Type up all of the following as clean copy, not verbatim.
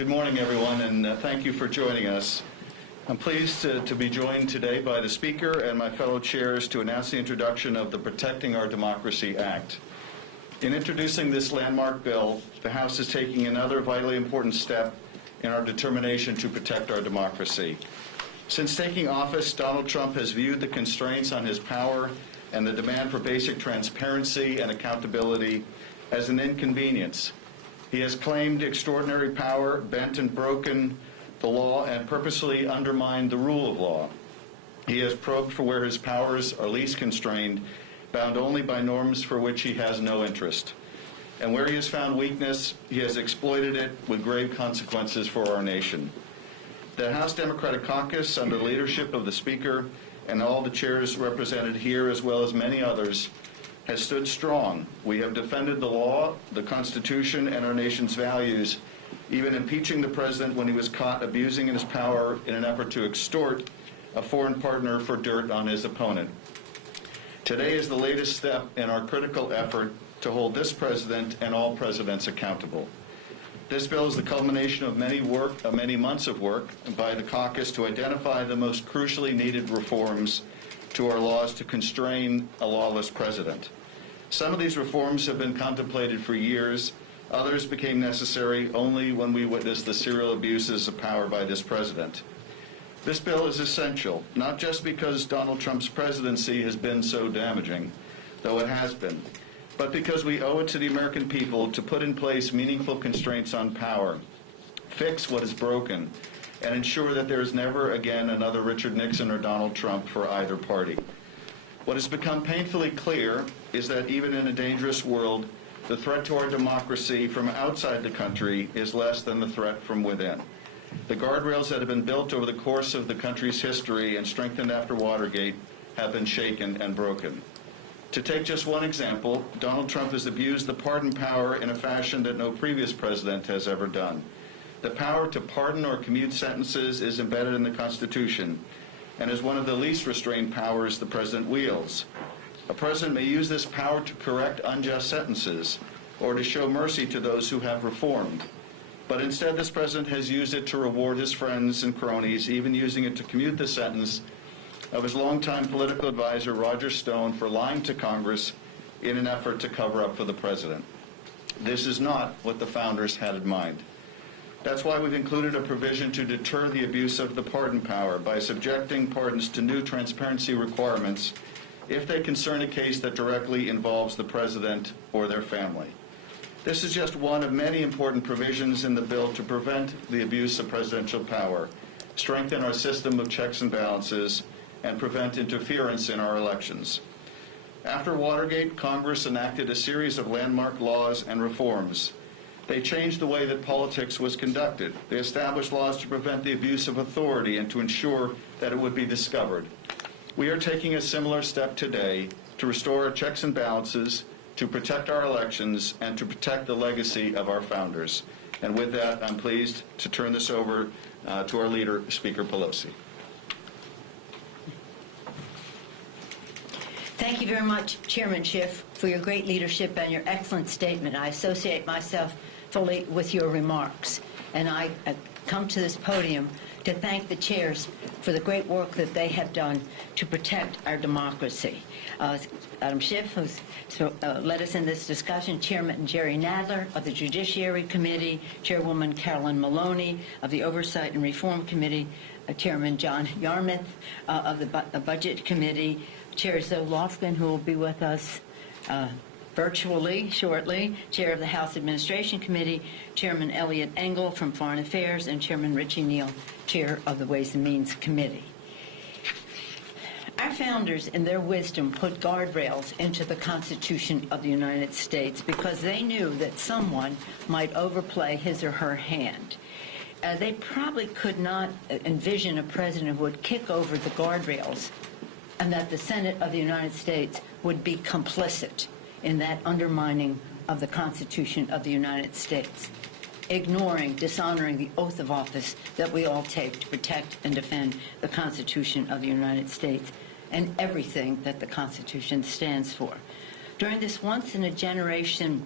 Good morning, everyone, and thank you for joining us. I'm pleased to be joined today by the Speaker and my fellow chairs to announce the introduction of the Protecting Our Democracy Act. In introducing this landmark bill, the House is taking another vitally important step in our determination to protect our democracy. Since taking office, Donald Trump has viewed the constraints on his power and the demand for basic transparency and accountability as an inconvenience. He has claimed extraordinary power, bent and broken the law, and purposely undermined the rule of law. He has probed for where his powers are least constrained, bound only by norms for which he has no interest. And where he has found weakness, he has exploited it with grave consequences for our nation. The House Democratic Caucus, under the leadership of the Speaker and all the chairs represented here, as well as many others, has stood strong. We have defended the law, the Constitution, and our nation's values, even impeaching the President when he was caught abusing his power in an effort to extort a foreign partner for dirt on his opponent. Today is the latest step in our critical effort to hold this President and all presidents accountable. This bill is the culmination of many months of work by the caucus to identify the most crucially needed reforms to our laws to constrain a lawless president. Some of these reforms have been contemplated for years. Others became necessary only when we witnessed the serial abuses of power by this president. This bill is essential, not just because Donald Trump's presidency has been so damaging, though it has been, but because we owe it to the American people to put in place meaningful constraints on power, fix what is broken, and ensure that there is never again another Richard Nixon or Donald Trump for either party. What has become painfully clear is that even in a dangerous world, the threat to our democracy from outside the country is less than the threat from within. The guardrails that have been built over the course of the country's history and strengthened after Watergate have been shaken and broken. To take just one example, Donald Trump has abused the pardon power in a fashion that no previous president has ever done. The power to pardon or commute sentences is embedded in the Constitution and is one of the least restrained powers the president wields. A president may use this power to correct unjust sentences or to show mercy to those who have reformed. But instead, this president has used it to reward his friends and cronies, even using it to commute the sentence of his longtime political advisor, Roger Stone, for lying to Congress in an effort to cover up for the president. This is not what the founders had in mind. That's why we've included a provision to deter the abuse of the pardon power by subjecting pardons to new transparency requirements if they concern a case that directly involves the president or their family. This is just one of many important provisions in the bill to prevent the abuse of presidential power, strengthen our system of checks and balances, and prevent interference in our elections. After Watergate, Congress enacted a series of landmark laws and reforms. They changed the way that politics was conducted. They established laws to prevent the abuse of authority and to ensure that it would be discovered. We are taking a similar step today to restore our checks and balances, to protect our elections, and to protect the legacy of our founders. And with that, I'm pleased to turn this over to our leader, Speaker Pelosi. Thank you very much, Chairman Schiff, for your great leadership and your excellent statement. I associate myself fully with your remarks. And I come to this podium to thank the chairs for the great work that they have done to protect our democracy. Adam Schiff, who's led us in this discussion, Chairman Jerry Nadler of the Judiciary Committee, Chairwoman Carolyn Maloney of the Oversight and Reform Committee, Chairman John Yarmouth of the Budget Committee, Chair Zoe Lofgren, who will be with us virtually shortly, Chair of the House Administration Committee, Chairman Elliot Engel from Foreign Affairs, and Chairman Richie Neal, Chair of the Ways and Means Committee. Our founders, in their wisdom, put guardrails into the Constitution of the United States because they knew that someone might overplay his or her hand. They probably could not envision a president who would kick over the guardrails and that the Senate of the United States would be complicit in that undermining of the Constitution of the United States, ignoring, dishonoring the oath of office that we all take to protect and defend the Constitution of the United States and everything that the Constitution stands for. During this once-in-a-generation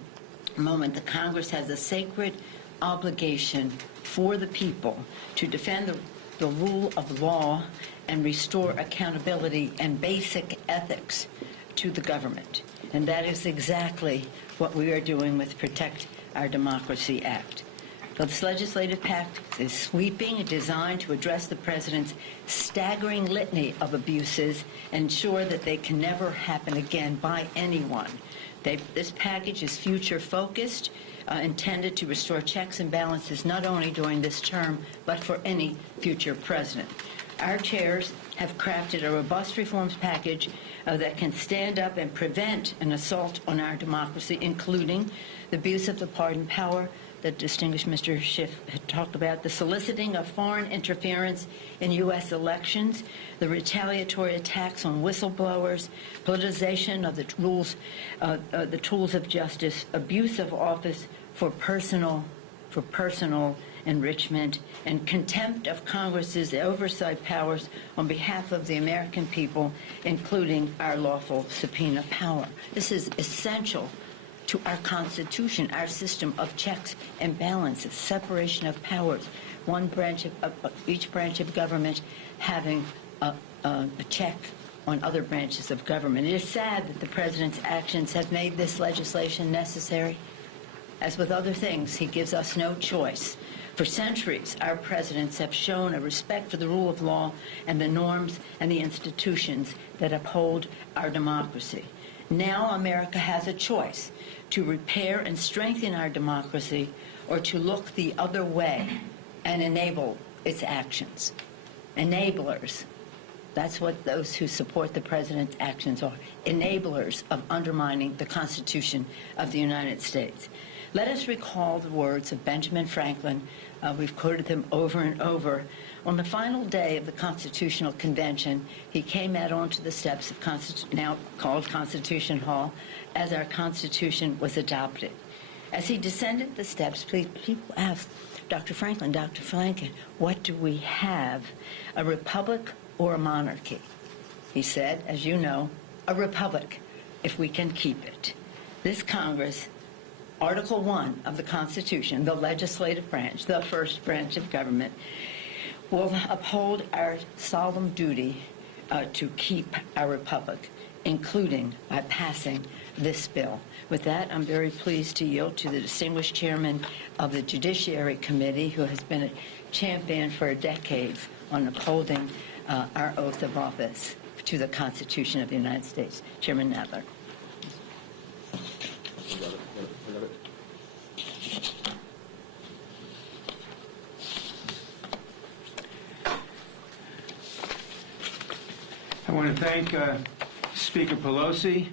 moment, the Congress has a sacred obligation for the people to defend the rule of law and restore accountability and basic ethics to the government. And that is exactly what we are doing with Protect Our Democracy Act. This legislative pact is sweeping and designed to address the president's staggering litany of abuses and ensure that they can never happen again by anyone. This package is future-focused, intended to restore checks and balances not only during this term, but for any future president. Our chairs have crafted a robust reforms package that can stand up and prevent an assault on our democracy, including the abuse of the pardon power that distinguished Mr. Schiff had talked about, the soliciting of foreign interference in U.S. elections, the retaliatory attacks on whistleblowers, politicization of the tools of justice, abuse of office for personal enrichment, and contempt of Congress's oversight powers on behalf of the American people, including our lawful subpoena power. This is essential to our Constitution, our system of checks and balances, separation of powers, each branch of government having a check on other branches of government. It is sad that the president's actions have made this legislation necessary. As with other things, he gives us no choice. For centuries, our presidents have shown a respect for the rule of law and the norms and the institutions that uphold our democracy. Now America has a choice to repair and strengthen our democracy or to look the other way and enable its actions. Enablers. That's what those who support the president's actions are. Enablers of undermining the Constitution of the United States. Let us recall the words of Benjamin Franklin. We've quoted them over and over. On the final day of the Constitutional Convention, he came out onto the steps of now called Constitution Hall as our Constitution was adopted. As he descended the steps, people asked, Dr. Franklin, what do we have, a republic or a monarchy? He said, as you know, a republic, if we can keep it. This Congress, Article 1 of the Constitution, the legislative branch, the first branch of government, will uphold our solemn duty to keep our republic, including by passing this bill. With that, I'm very pleased to yield to the distinguished chairman of the Judiciary Committee, who has been a champion for decades on upholding our oath of office to the Constitution of the United States. Chairman Nadler. I want to thank Speaker Pelosi,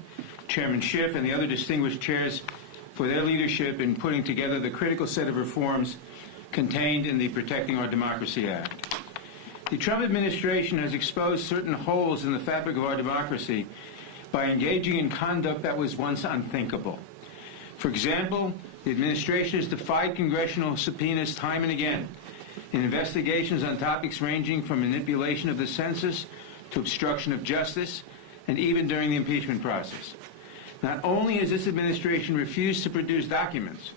Chairman Schiff, and the other distinguished chairs for their leadership in putting together the critical set of reforms contained in the Protecting Our Democracy Act. The Trump administration has exposed certain holes in the fabric of our democracy by engaging in conduct that was once unthinkable. For example, the administration has defied congressional subpoenas time and again in investigations on topics ranging from manipulation of the census to obstruction of justice, and even during the impeachment process. Not only has this administration refused to produce documents,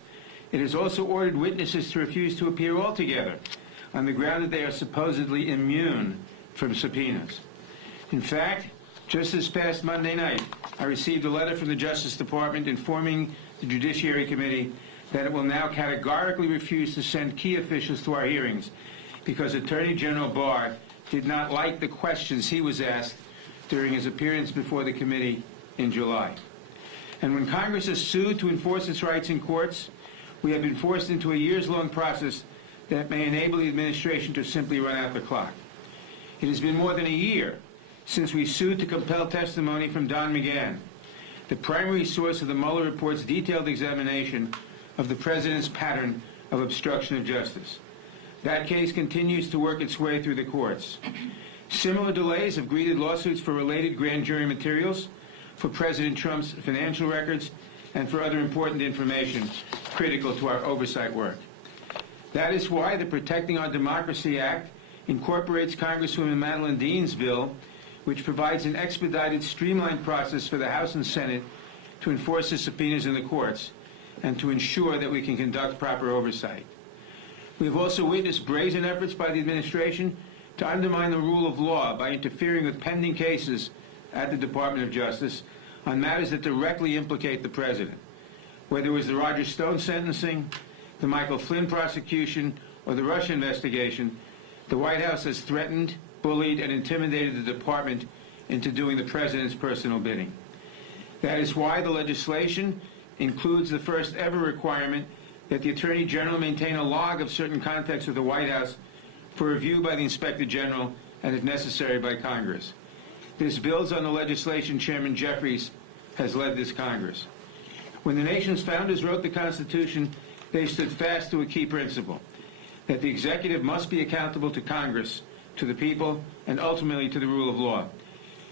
it has also ordered witnesses to refuse to appear altogether on the ground that they are supposedly immune from subpoenas. In fact, just this past Monday night, I received a letter from the Justice Department informing the Judiciary Committee that it will now categorically refuse to send key officials to our hearings because Attorney General Barr did not like the questions he was asked during his appearance before the committee in July. And when Congress is sued to enforce its rights in courts, we have been forced into a years-long process that may enable the administration to simply run out the clock. It has been more than a year since we sued to compel testimony from Don McGahn, the primary source of the Mueller report's detailed examination of the president's pattern of obstruction of justice. That case continues to work its way through the courts. Similar delays have greeted lawsuits for related grand jury materials, for President Trump's financial records, and for other important information critical to our oversight work. That is why the Protecting Our Democracy Act incorporates Congresswoman Madeleine Dean's bill, which provides an expedited, streamlined process for the House and Senate to enforce the subpoenas in the courts and to ensure that we can conduct proper oversight. We have also witnessed brazen efforts by the administration to undermine the rule of law by interfering with pending cases at the Department of Justice on matters that directly implicate the president. Whether it was the Roger Stone sentencing, the Michael Flynn prosecution, or the Russia investigation, the White House has threatened, bullied, and intimidated the department into doing the president's personal bidding. That is why the legislation includes the first ever requirement that the Attorney General maintain a log of certain contacts with the White House for review by the Inspector General and, if necessary, by Congress. This builds on the legislation Chairman Jeffries has led this Congress. When the nation's founders wrote the Constitution, they stood fast to a key principle, that the executive must be accountable to Congress, to the people, and ultimately to the rule of law.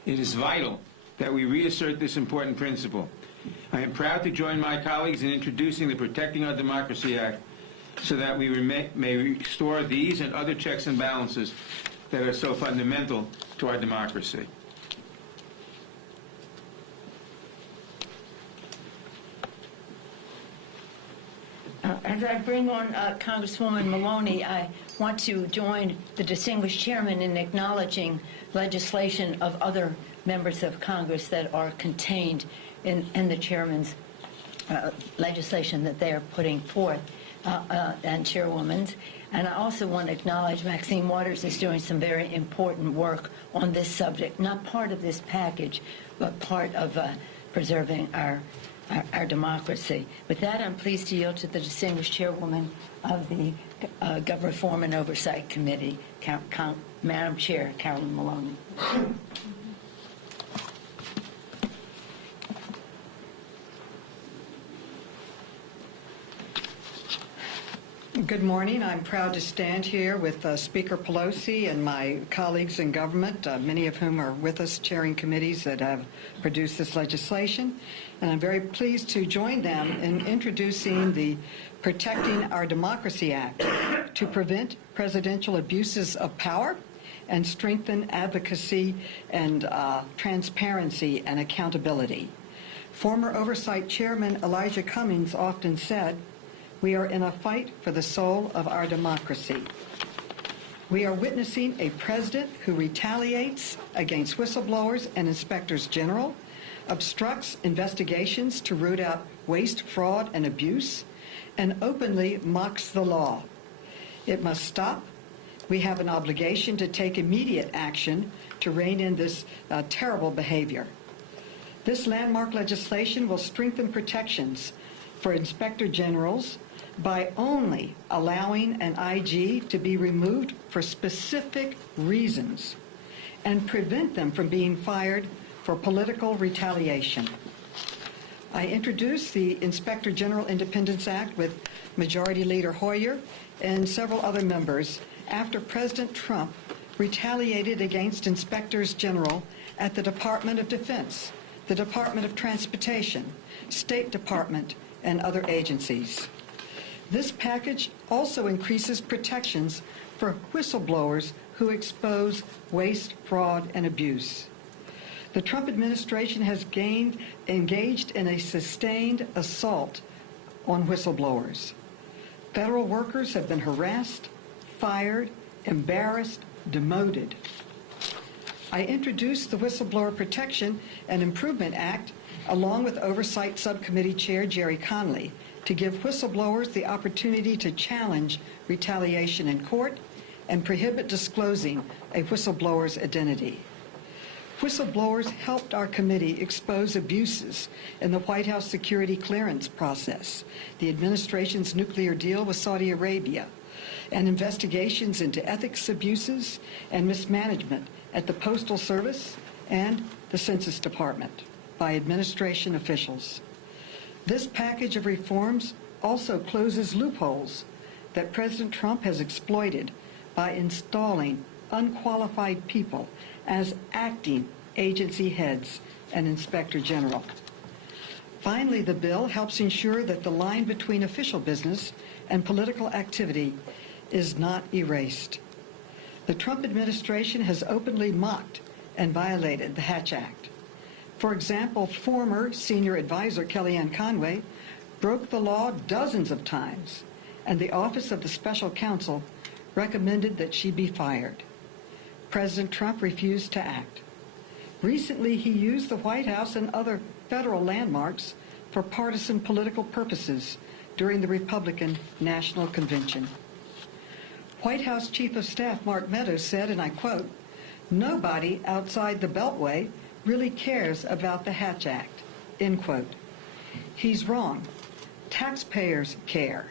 It is vital that we reassert this important principle. I am proud to join my colleagues in introducing the Protecting Our Democracy Act so that we may restore these and other checks and balances that are so fundamental to our democracy. As I bring on Congresswoman Maloney, I want to join the distinguished chairman in acknowledging legislation of other members of Congress that are contained in the chairman's legislation that they are putting forth, and chairwoman's. And I also want to acknowledge Maxine Waters is doing some very important work on this subject, not part of this package, but part of preserving our democracy. With that, I'm pleased to yield to the distinguished chairwoman of the Government Reform and Oversight Committee, Madam Chair Carolyn Maloney. Good morning. I'm proud to stand here with Speaker Pelosi and my colleagues in government, many of whom are with us chairing committees that have produced this legislation. And I'm very pleased to join them in introducing the Protecting Our Democracy Act to prevent presidential abuses of power and strengthen advocacy and transparency and accountability. Former Oversight Chairman Elijah Cummings often said, "We are in a fight for the soul of our democracy." We are witnessing a president who retaliates against whistleblowers and inspectors general, obstructs investigations to root out waste, fraud, and abuse, and openly mocks the law. It must stop. We have an obligation to take immediate action to rein in this terrible behavior. This landmark legislation will strengthen protections for inspector generals by only allowing an IG to be removed for specific reasons and prevent them from being fired for political retaliation. I introduced the Inspector General Independence Act with Majority Leader Hoyer and several other members after President Trump retaliated against inspectors general at the Department of Defense, the Department of Transportation, State Department, and other agencies. This package also increases protections for whistleblowers who expose waste, fraud, and abuse. The Trump administration has engaged in a sustained assault on whistleblowers. Federal workers have been harassed, fired, embarrassed, demoted. I introduced the Whistleblower Protection and Improvement Act along with Oversight Subcommittee Chair Jerry Conley to give whistleblowers the opportunity to challenge retaliation in court and prohibit disclosing a whistleblower's identity. Whistleblowers helped our committee expose abuses in the White House security clearance process, the administration's nuclear deal with Saudi Arabia, and investigations into ethics abuses and mismanagement at the Postal Service and the Census Department by administration officials. This package of reforms also closes loopholes that President Trump has exploited by installing unqualified people as acting agency heads and inspector general. Finally, the bill helps ensure that the line between official business and political activity is not erased. The Trump administration has openly mocked and violated the Hatch Act. For example, former senior advisor Kellyanne Conway broke the law dozens of times and the Office of the Special Counsel recommended that she be fired. President Trump refused to act. Recently, he used the White House and other federal landmarks for partisan political purposes during the Republican National Convention. White House Chief of Staff Mark Meadows said, and I quote, "Nobody outside the Beltway really cares about the Hatch Act," end quote. He's wrong. Taxpayers care.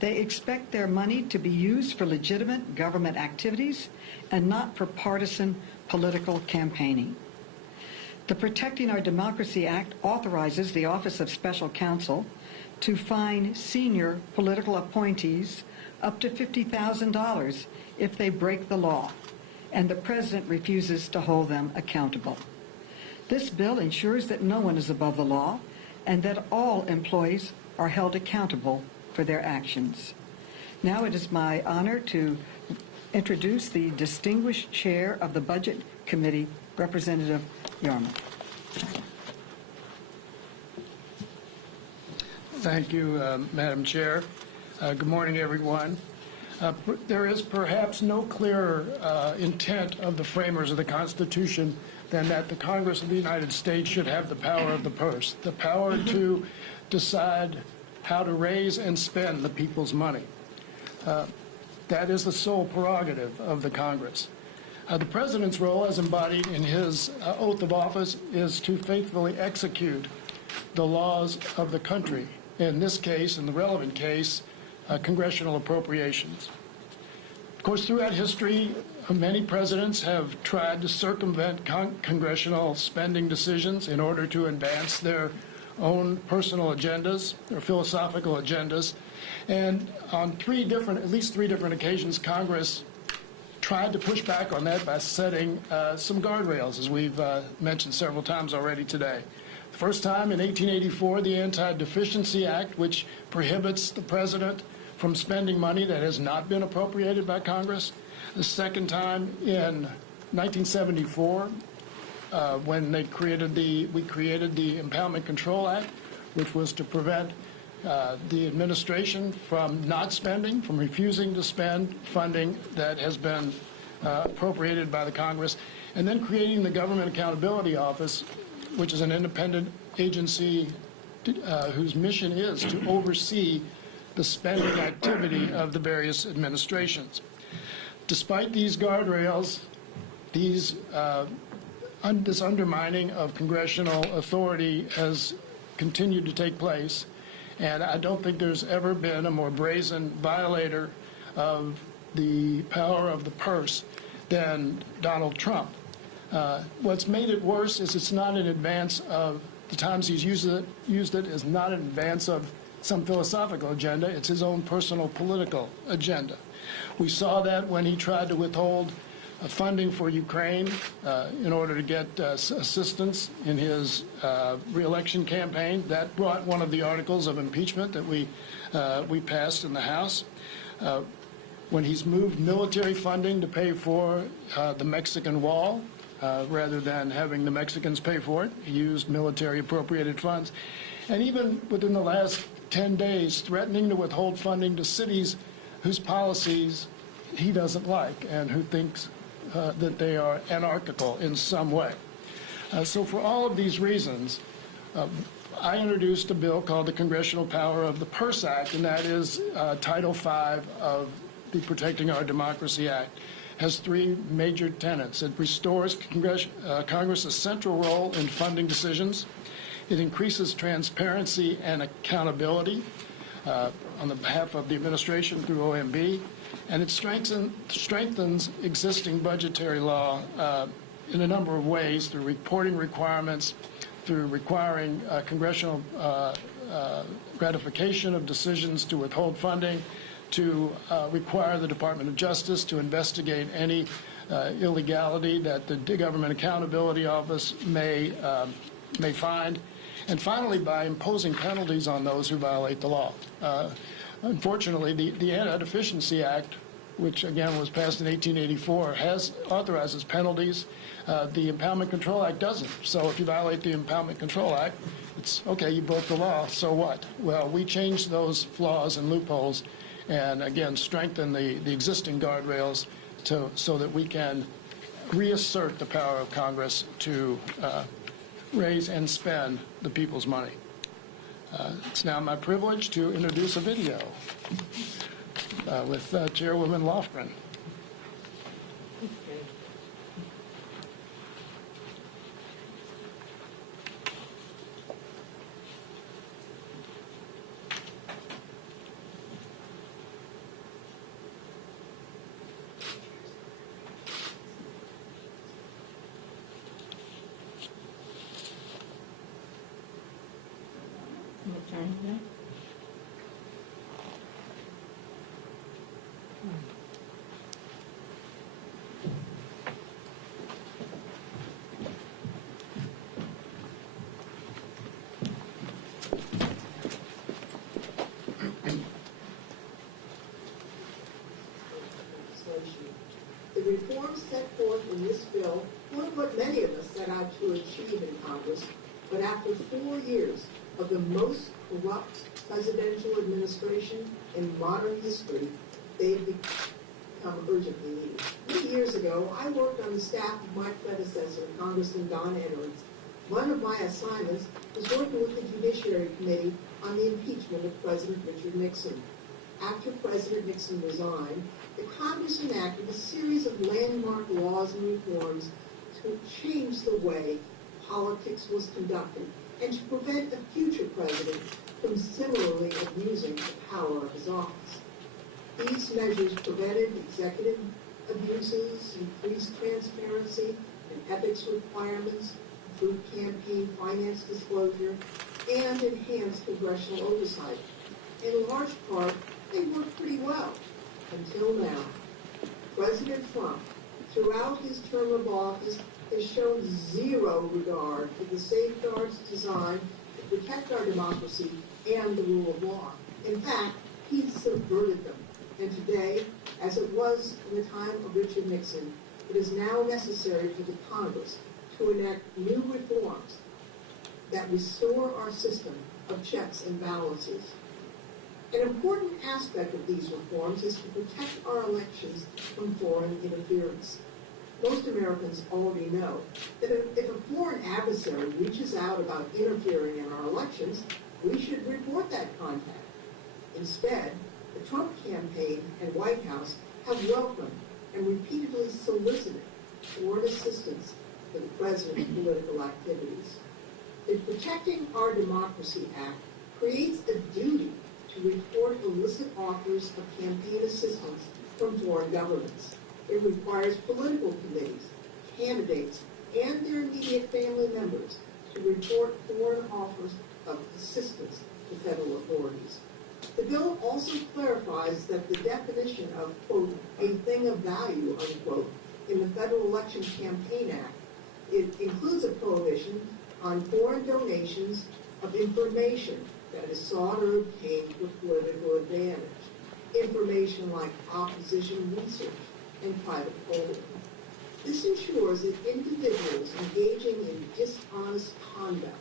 They expect their money to be used for legitimate government activities and not for partisan political campaigning. The Protecting Our Democracy Act authorizes the Office of Special Counsel to fine senior political appointees up to $50,000 if they break the law, and the president refuses to hold them accountable. This bill ensures that no one is above the law and that all employees are held accountable for their actions. Now it is my honor to introduce the distinguished chair of the Budget Committee, Representative Yarmouth. Thank you, Madam Chair. Good morning, everyone. There is perhaps no clearer intent of the framers of the Constitution than that the Congress of the United States should have the power of the purse, the power to decide how to raise and spend the people's money. That is the sole prerogative of the Congress. The President's role, as embodied in his oath of office, is to faithfully execute the laws of the country. In this case, in the relevant case, congressional appropriations. Of course, throughout history, many presidents have tried to circumvent congressional spending decisions in order to advance their own personal agendas or philosophical agendas. And on at least three different occasions, Congress tried to push back on that by setting some guardrails, as we've mentioned several times already today. The first time in 1884, the Anti-Deficiency Act, which prohibits the president from spending money that has not been appropriated by Congress. The second time in 1974, when we created the Impoundment Control Act, which was to prevent the administration from not spending, from refusing to spend funding that has been appropriated by the Congress, and then creating the Government Accountability Office, which is an independent agency whose mission is to oversee the spending activity of the various administrations. Despite these guardrails, this undermining of congressional authority has continued to take place, and I don't think there's ever been a more brazen violator of the power of the purse than Donald Trump. What's made it worse is it's not in advance of the times he's used it is not in advance of some philosophical agenda. It's his own personal political agenda. We saw that when he tried to withhold funding for Ukraine in order to get assistance in his re-election campaign. That brought one of the articles of impeachment that we passed in the House. When he's moved military funding to pay for the Mexican wall, rather than having the Mexicans pay for it, he used military appropriated funds. And even within the last 10 days, threatening to withhold funding to cities whose policies he doesn't like and who thinks that they are anarchical in some way. So for all of these reasons, I introduced a bill called the Congressional Power of the Purse Act, and that is Title V of the Protecting Our Democracy Act. Has three major tenets. It restores Congress's central role in funding decisions. It increases transparency and accountability on the behalf of the administration through OMB, and it strengthens existing budgetary law in a number of ways through reporting requirements, through requiring congressional ratification of decisions to withhold funding, to require the Department of Justice to investigate any illegality that the Government Accountability Office may find, and finally by imposing penalties on those who violate the law. Unfortunately, the Anti-Deficiency Act, which again was passed in 1884, authorizes penalties. The Impoundment Control Act doesn't. So if you violate the Impoundment Control Act, it's okay, you broke the law, so what? Well, we changed those flaws and loopholes and again, strengthen the existing guardrails so that we can reassert the power of Congress to raise and spend the people's money. It's now my privilege to introduce a video with Chairwoman Lofgren. The reforms set forth in this bill weren't what many of us set out to achieve in Congress, but after 4 years of the most corrupt presidential administration in modern history, they've become urgently needed. Many years ago, I worked on the staff of my predecessor, Congressman Don Edwards. One of my assignments was working with the Judiciary Committee on the impeachment of President Richard Nixon. After President Nixon resigned, the Congress enacted a series of landmark laws and reforms to change the way politics was conducted and to prevent a future president from similarly abusing the power of his office. These measures prevented executive abuses, increased transparency and ethics requirements, improved campaign finance disclosure, and enhanced congressional oversight. In large part, they worked pretty well, until now. President Trump, throughout his term of office, has shown zero regard for the safeguards designed to protect our democracy and the rule of law. In fact, he's subverted them. And today, as it was in the time of Richard Nixon, it is now necessary for the Congress to enact new reforms that restore our system of checks and balances. An important aspect of these reforms is to protect our elections from foreign interference. Most Americans already know that if a foreign adversary reaches out about interfering in our elections, we should report that contact. Instead, the Trump campaign and White House have welcomed and repeatedly solicited foreign assistance for the president's political activities. The Protecting Our Democracy Act creates a duty to report illicit offers of campaign assistance from foreign governments. It requires political committees, candidates, and their immediate family members to report foreign offers of assistance to federal authorities. The bill also clarifies that the definition of, quote, a thing of value, unquote, in the Federal Election Campaign Act, it includes a prohibition on foreign donations of information that is sought or obtained for political advantage, information like opposition research and private polling. This ensures that individuals engaging in dishonest conduct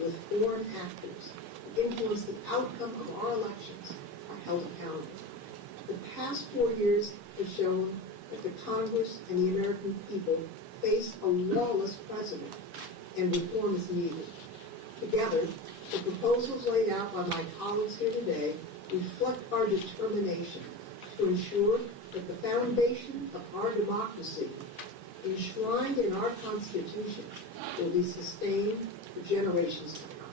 with foreign actors who influence the outcome of our elections are held accountable. The past 4 years have shown that the Congress and the American people face a lawless president, and reform is needed. Together, the proposals laid out by my colleagues here today reflect our determination to ensure that the foundation of our democracy, enshrined in our Constitution, will be sustained for generations to come.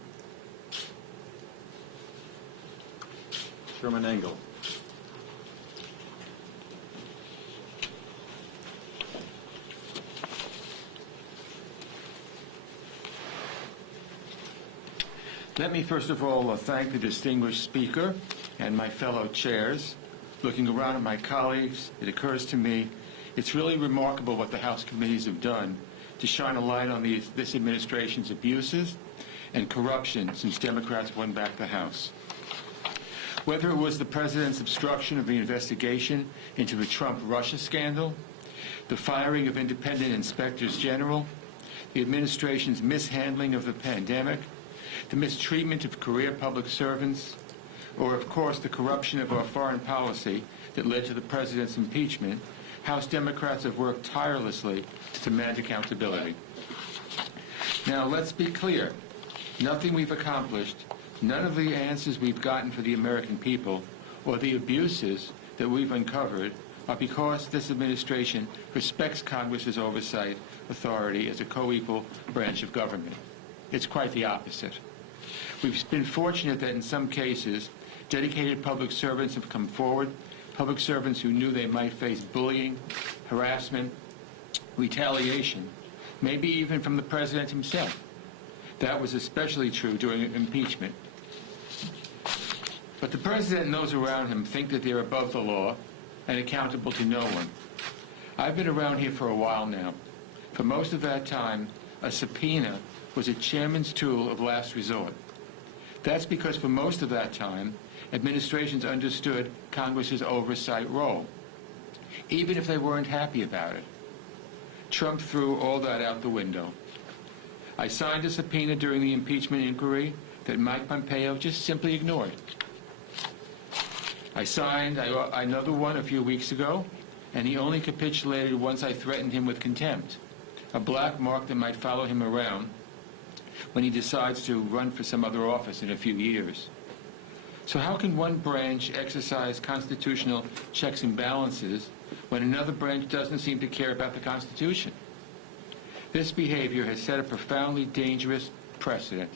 Chairman Engel. Let me first of all thank the distinguished speaker and my fellow chairs. Looking around at my colleagues, it occurs to me it's really remarkable what the House committees have done to shine a light on this administration's abuses and corruption since Democrats won back the House. Whether it was the president's obstruction of the investigation into the Trump-Russia scandal, the firing of independent inspectors general, the administration's mishandling of the pandemic, the mistreatment of career public servants, or, of course, the corruption of our foreign policy that led to the president's impeachment, House Democrats have worked tirelessly to demand accountability. Now, let's be clear. Nothing we've accomplished, none of the answers we've gotten for the American people, or the abuses that we've uncovered are because this administration respects Congress's oversight authority as a co-equal branch of government. It's quite the opposite. We've been fortunate that in some cases, dedicated public servants have come forward, public servants who knew they might face bullying, harassment, retaliation, maybe even from the president himself. That was especially true during impeachment. But the president and those around him think that they're above the law and accountable to no one. I've been around here for a while now. For most of that time, a subpoena was a chairman's tool of last resort. That's because for most of that time, administrations understood Congress's oversight role, even if they weren't happy about it. Trump threw all that out the window. I signed a subpoena during the impeachment inquiry that Mike Pompeo just simply ignored. I signed another one a few weeks ago, and he only capitulated once I threatened him with contempt, a black mark that might follow him around when he decides to run for some other office in a few years. So how can one branch exercise constitutional checks and balances when another branch doesn't seem to care about the Constitution? This behavior has set a profoundly dangerous precedent.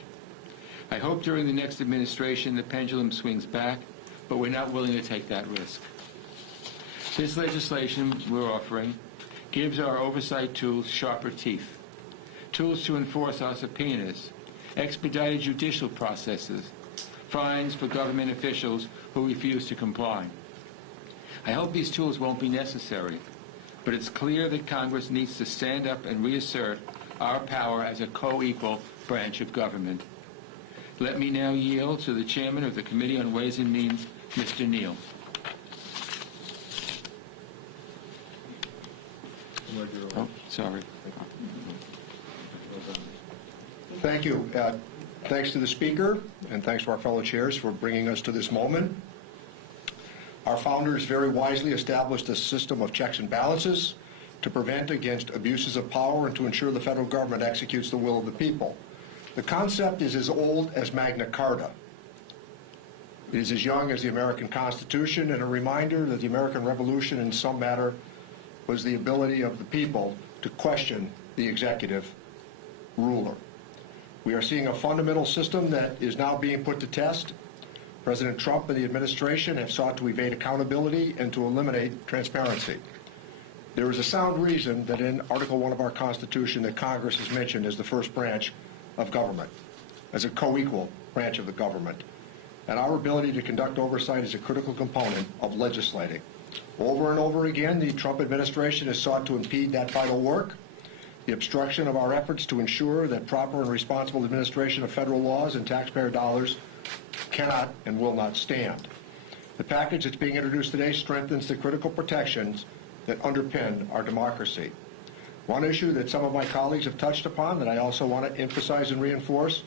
I hope during the next administration the pendulum swings back, but we're not willing to take that risk. This legislation we're offering gives our oversight tools sharper teeth, tools to enforce our subpoenas, expedited judicial processes, fines for government officials who refuse to comply. I hope these tools won't be necessary, but it's clear that Congress needs to stand up and reassert our power as a co-equal branch of government. Let me now yield to the chairman of the Committee on Ways and Means, Mr. Neal. Oh, sorry. Thank you. Thanks to the Speaker, and thanks to our fellow chairs for bringing us to this moment. Our founders very wisely established a system of checks and balances to prevent against abuses of power and to ensure the federal government executes the will of the people. The concept is as old as Magna Carta. It is as young as the American Constitution, and a reminder that the American Revolution in some matter was the ability of the people to question the executive ruler. We are seeing a fundamental system that is now being put to test. President Trump and the administration have sought to evade accountability and to eliminate transparency. There is a sound reason that in Article 1 of our Constitution that Congress is mentioned as the first branch of government, as a co-equal branch of the government. And our ability to conduct oversight is a critical component of legislating. Over and over again, the Trump administration has sought to impede that vital work. The obstruction of our efforts to ensure that proper and responsible administration of federal laws and taxpayer dollars cannot and will not stand. The package that's being introduced today strengthens the critical protections that underpin our democracy. One issue that some of my colleagues have touched upon that I also want to emphasize and reinforce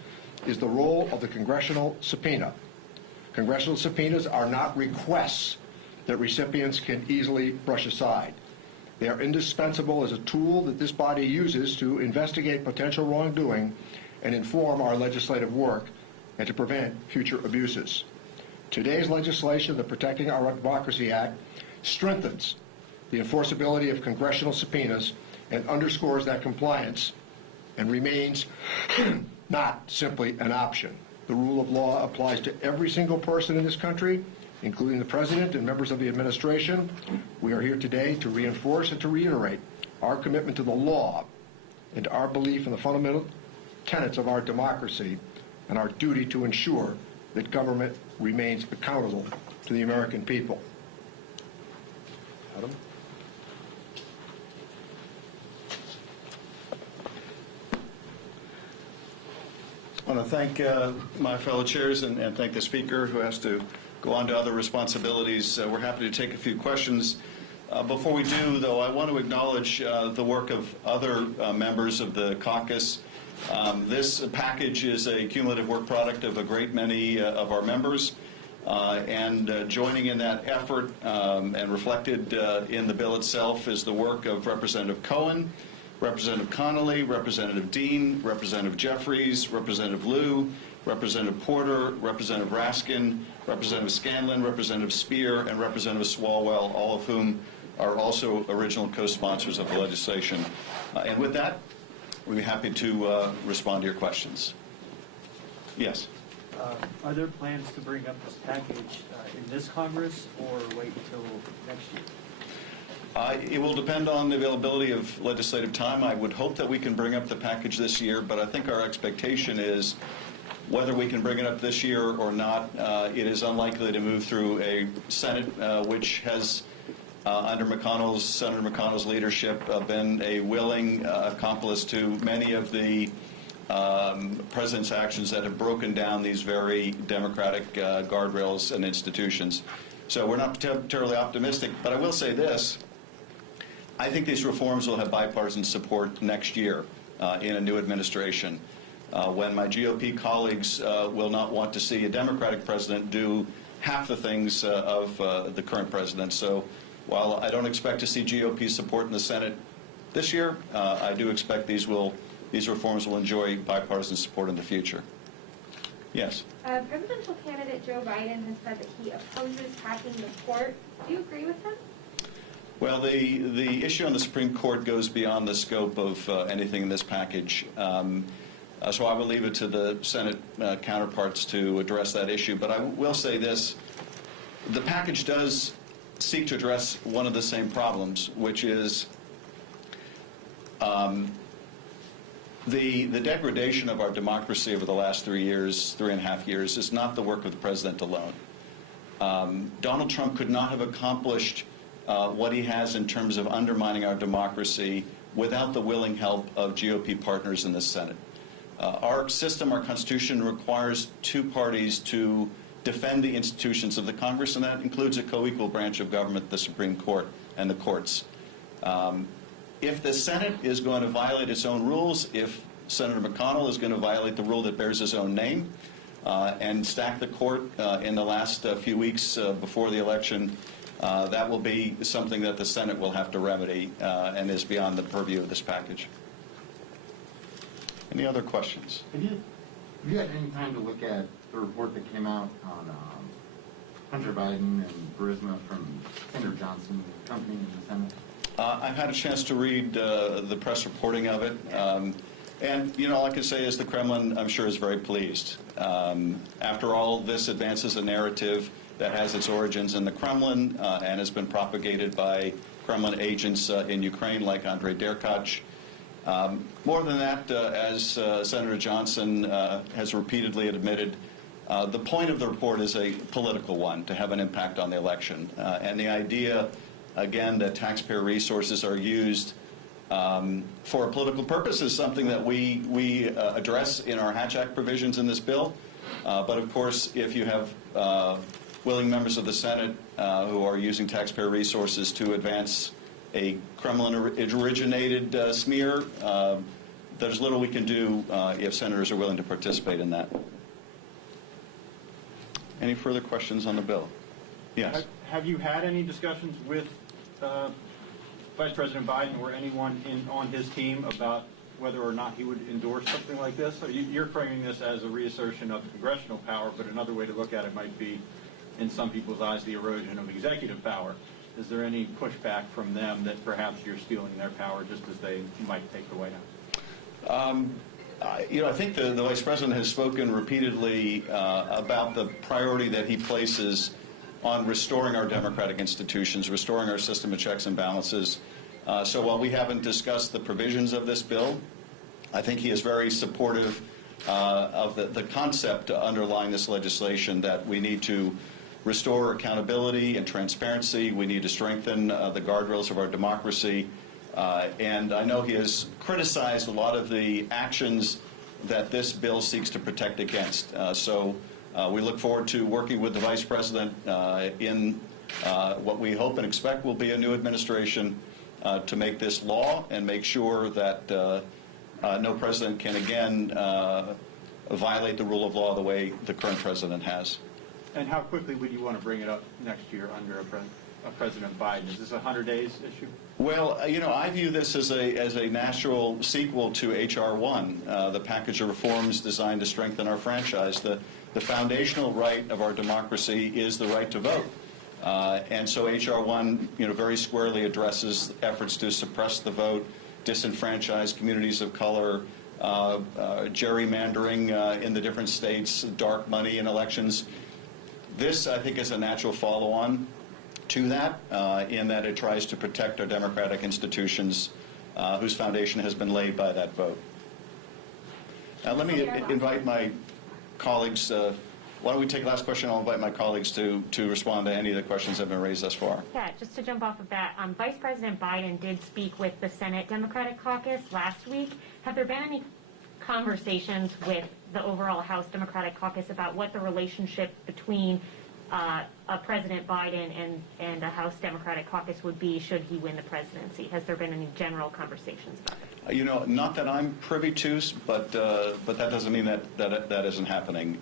is the role of the congressional subpoena. Congressional subpoenas are not requests that recipients can easily brush aside. They are indispensable as a tool that this body uses to investigate potential wrongdoing and inform our legislative work and to prevent future abuses. Today's legislation, the Protecting Our Democracy Act, strengthens the enforceability of congressional subpoenas and underscores that compliance and remains not simply an option. The rule of law applies to every single person in this country, including the President and members of the administration. We are here today to reinforce and to reiterate our commitment to the law and our belief in the fundamental tenets of our democracy and our duty to ensure that government remains accountable to the American people. Adam? I want to thank my fellow chairs and thank the Speaker, who has to go on to other responsibilities. We're happy to take a few questions. Before we do, though, I want to acknowledge the work of other members of the caucus. This package is a cumulative work product of a great many of our members. And joining in that effort and reflected in the bill itself is the work of Representative Cohen, Representative Connolly, Representative Dean, Representative Jeffries, Representative Liu, Representative Porter, Representative Raskin, Representative Scanlon, Representative Speer, and Representative Swalwell, all of whom are also original co-sponsors of the legislation. And with that, we'd be happy to respond to your questions. Yes. Are there plans to bring up this package in this Congress or wait until next year? It will depend on the availability of legislative time. I would hope that we can bring up the package this year, but I think our expectation is whether we can bring it up this year or not, it is unlikely to move through a Senate which has, under Senator McConnell's leadership, been a willing accomplice to many of the President's actions that have broken down these very democratic guardrails and institutions. So we're not terribly optimistic, but I will say this. I think these reforms will have bipartisan support next year in a new administration, when my GOP colleagues will not want to see a Democratic president do half the things of the current president. So while I don't expect to see GOP support in the Senate this year, I do expect these reforms will enjoy bipartisan support in the future. Yes? Presidential candidate Joe Biden has said that he opposes hacking the court. Do you agree with him? Well, the issue on the Supreme Court goes beyond the scope of anything in this package. So I will leave it to the Senate counterparts to address that issue. But I will say this. The package does seek to address one of the same problems, which is the degradation of our democracy over the last 3.5 years, is not the work of the president alone. Donald Trump could not have accomplished what he has in terms of undermining our democracy without the willing help of GOP partners in the Senate. Our system, our Constitution, requires two parties to defend the institutions of the Congress, and that includes a co-equal branch of government, the Supreme Court and the courts. If the Senate is going to violate its own rules, if Senator McConnell is going to violate the rule that bears his own name and stack the court in the last few weeks before the election, that will be something that the Senate will have to remedy and is beyond the purview of this package. Any other questions? Have you had any time to look at the report that came out on Hunter Biden and Burisma from Senator Johnson Company in the Senate? I've had a chance to read the press reporting of it. And, you know, all I can say is the Kremlin, I'm sure, is very pleased. After all, this advances a narrative that has its origins in the Kremlin and has been propagated by Kremlin agents in Ukraine like Andrei Derkach. More than that, as Senator Johnson has repeatedly admitted, the point of the report is a political one, to have an impact on the election. And the idea, again, that taxpayer resources are used for a political purpose is something that we address in our Hatch Act provisions in this bill. But of course, if you have willing members of the Senate who are using taxpayer resources to advance a Kremlin-originated smear, there's little we can do if senators are willing to participate in that. Any further questions on the bill? Yes. Have you had any discussions with Vice President Biden or anyone on his team about whether or not he would endorse something like this? So you're framing this as a reassertion of congressional power, but another way to look at it might be, in some people's eyes, the erosion of executive power. Is there any pushback from them that perhaps you're stealing their power just as they might take the White House? I think the Vice President has spoken repeatedly about the priority that he places on restoring our democratic institutions, restoring our system of checks and balances. So while we haven't discussed the provisions of this bill, I think he is very supportive of the concept underlying this legislation, that we need to restore accountability and transparency. We need to strengthen the guardrails of our democracy. And I know he has criticized a lot of the actions that this bill seeks to protect against. So we look forward to working with the Vice President in what we hope and expect will be a new administration to make this law and make sure that no president can again violate the rule of law the way the current president has. And how quickly would you want to bring it up next year under a President Biden? Is this a 100 days issue? Well, I view this as a natural sequel to H.R. 1, the package of reforms designed to strengthen our franchise. The foundational right of our democracy is the right to vote. And so H.R. 1, very squarely addresses efforts to suppress the vote, disenfranchise communities of color, gerrymandering in the different states, dark money in elections. This, I think, is a natural follow-on to that, in that it tries to protect our democratic institutions whose foundation has been laid by that vote. Let me invite my colleagues. Why don't we take the last question? I'll invite my colleagues to respond to any of the questions that have been raised thus far. Yeah, just to jump off of that, Vice President Biden did speak with the Senate Democratic Caucus last week. Have there been any conversations with the overall House Democratic Caucus about what the relationship between President Biden and the House Democratic Caucus would be should he win the presidency? Has there been any general conversations about it? Not that I'm privy to, but that doesn't mean that isn't happening.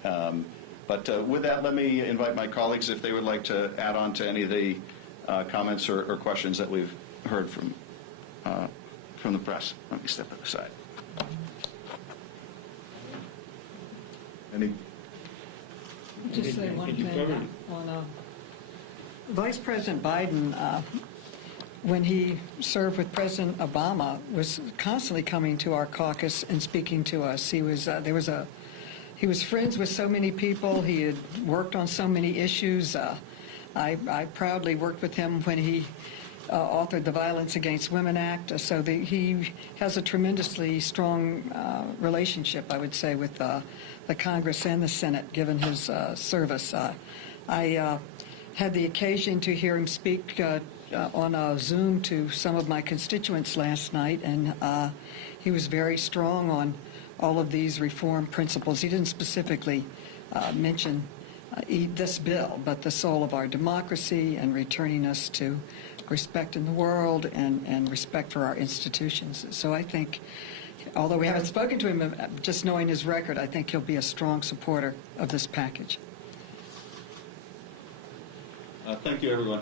But with that, let me invite my colleagues if they would like to add on to any of the comments or questions that we've heard from the press. Let me step aside. Any? Just say one thing on Vice President Biden. When he served with President Obama, was constantly coming to our caucus and speaking to us. He was he was friends with so many people. He had worked on so many issues. I proudly worked with him when he authored the Violence Against Women Act. So he has a tremendously strong relationship, I would say, with the Congress and the Senate, given his service. I had the occasion to hear him speak on a Zoom to some of my constituents last night, and he was very strong on all of these reform principles. He didn't specifically mention this bill, but the soul of our democracy and returning us to respect in the world and respect for our institutions. So I think, although we haven't spoken to him, just knowing his record, I think he'll be a strong supporter of this package. Thank you, everyone.